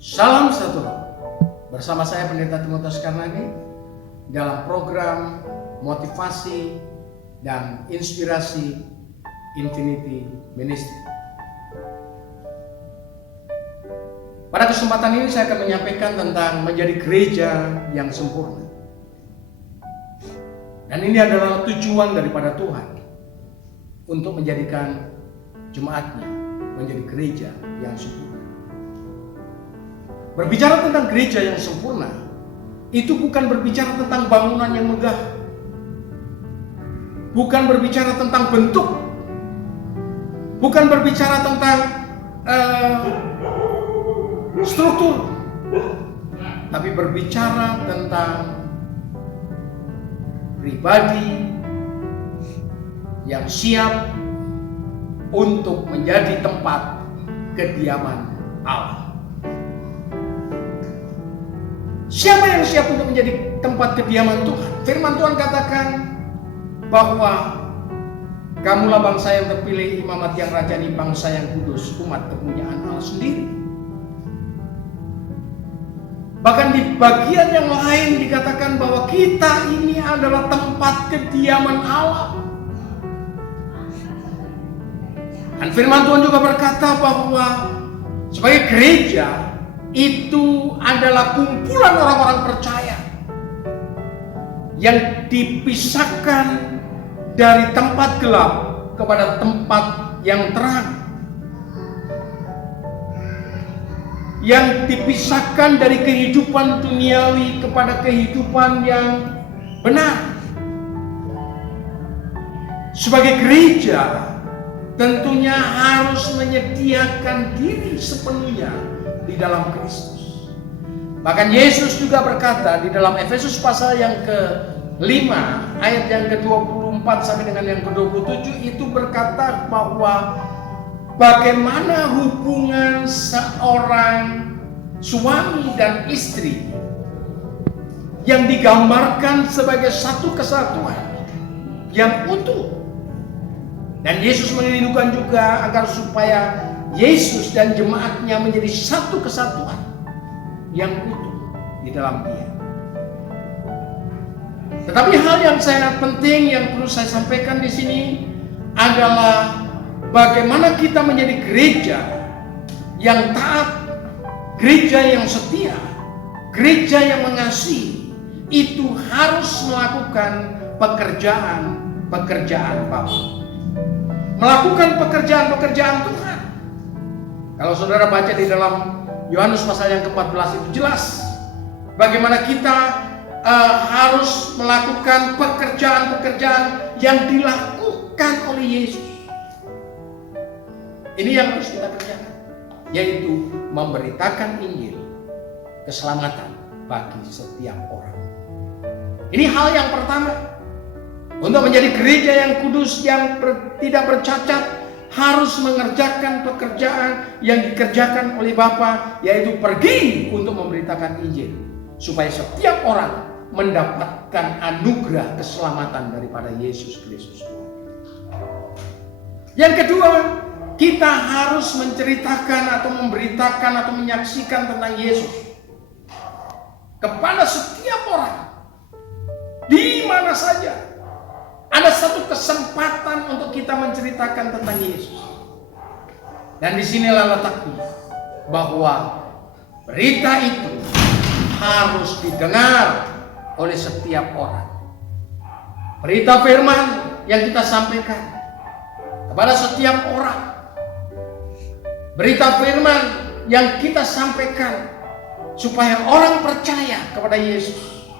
Salam satu roh. Bersama saya Pendeta Timotius Karnadi dalam program motivasi dan inspirasi Infinity Ministry. Pada kesempatan ini saya akan menyampaikan tentang menjadi gereja yang sempurna. Dan ini adalah tujuan daripada Tuhan untuk menjadikan jemaatnya menjadi gereja yang sempurna. Berbicara tentang gereja yang sempurna, itu bukan berbicara tentang bangunan yang megah, bukan berbicara tentang bentuk, bukan berbicara tentang struktur, tapi berbicara tentang pribadi yang siap untuk menjadi tempat kediaman Allah. Siapa yang siap untuk menjadi tempat kediaman Tuhan? Firman Tuhan katakan bahwa kamulah bangsa yang terpilih, imamat yang rajani, bangsa yang kudus, umat kepunyaan Allah sendiri. Bahkan di bagian yang lain dikatakan bahwa kita ini adalah tempat kediaman Allah. Dan firman Tuhan juga berkata bahwa sebagai gereja itu adalah kumpulan orang-orang percaya yang dipisahkan dari tempat gelap kepada tempat yang terang, yang dipisahkan dari kehidupan duniawi kepada kehidupan yang benar. Sebagai gereja tentunya harus menyediakan diri sepenuhnya di dalam Kristus. Bahkan Yesus juga berkata di dalam Efesus pasal yang ke-5 ayat yang ke-24 sampai dengan yang ke-27 itu berkata bahwa bagaimana hubungan seorang suami dan istri yang digambarkan sebagai satu kesatuan yang utuh. Dan Yesus merindukan juga agar supaya Yesus dan jemaatnya menjadi satu kesatuan yang utuh di dalam Dia. Tetapi hal yang sangat penting yang perlu saya sampaikan di sini adalah bagaimana kita menjadi gereja yang taat, gereja yang setia, gereja yang mengasihi. Itu harus melakukan pekerjaan Bapa, melakukan pekerjaan Tuhan. Kalau saudara baca di dalam Yohanes pasal yang ke-14 itu jelas bagaimana kita harus melakukan pekerjaan-pekerjaan yang dilakukan oleh Yesus. Ini yang harus kita kerjakan, yaitu memberitakan Injil, keselamatan bagi setiap orang. Ini hal yang pertama. Untuk menjadi gereja yang kudus, yang tidak bercacat, harus mengerjakan pekerjaan yang dikerjakan oleh Bapa, yaitu pergi untuk memberitakan Injil, supaya setiap orang mendapatkan anugerah keselamatan daripada Yesus Kristus. Yang kedua, kita harus menceritakan atau memberitakan atau menyaksikan tentang Yesus kepada setiap orang, di mana saja. Ada satu kesempatan untuk kita menceritakan tentang Yesus. Dan disinilah letaknya bahwa berita itu harus didengar oleh setiap orang. Berita firman yang kita sampaikan kepada setiap orang. Berita firman yang kita sampaikan supaya orang percaya kepada Yesus.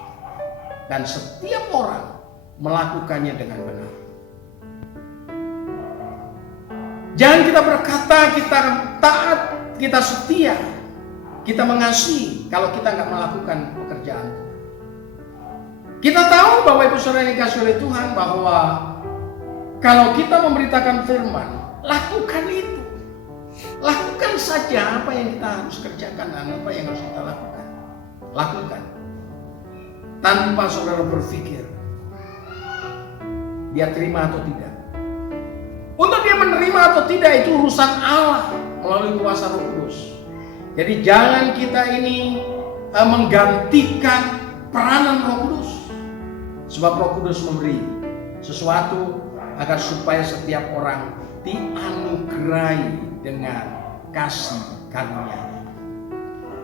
Dan setiap orang melakukannya dengan benar. Jangan kita berkata kita taat, kita setia, kita mengasihi kalau kita nggak melakukan pekerjaan Tuhan. Kita tahu bahwa Ibu Saudara yang dikasihi oleh Tuhan bahwa kalau kita memberitakan firman, lakukan itu. Lakukan saja apa yang kita harus kerjakan dan apa yang harus kita lakukan. Lakukan. Tanpa saudara berpikir dia terima atau tidak. Untuk dia menerima atau tidak itu urusan Allah melalui kuasa Roh Kudus. Jadi jangan kita ini menggantikan peranan Roh Kudus. Sebab Roh Kudus memberi sesuatu agar supaya setiap orang dianugerahi dengan kasih karunia.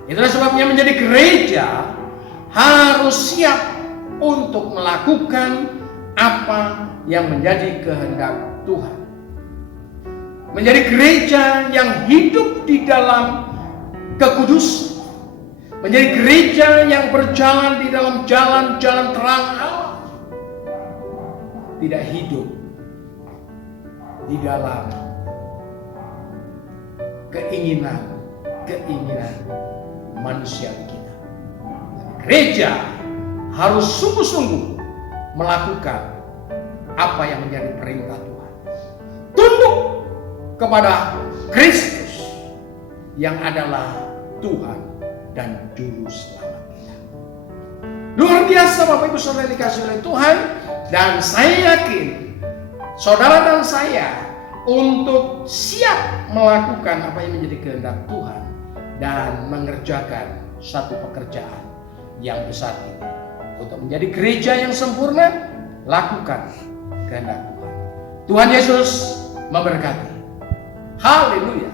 Itulah sebabnya menjadi gereja harus siap untuk melakukan apa yang menjadi kehendak Tuhan. Menjadi gereja yang hidup di dalam kekudusan. Menjadi gereja yang berjalan di dalam jalan-jalan terang Allah. Tidak hidup di dalam keinginan manusia kita. Gereja harus sungguh-sungguh melakukan apa yang menjadi perintah Tuhan. Tunduk kepada Kristus yang adalah Tuhan dan Juru Selamat kita. Luar biasa Bapak Ibu Saudara dikasihi oleh Tuhan, dan saya yakin saudara dan saya untuk siap melakukan apa yang menjadi kehendak Tuhan dan mengerjakan satu pekerjaan yang besar ini. Untuk menjadi gereja yang sempurna, lakukan kehendak Tuhan. Tuhan Yesus memberkati. Haleluya.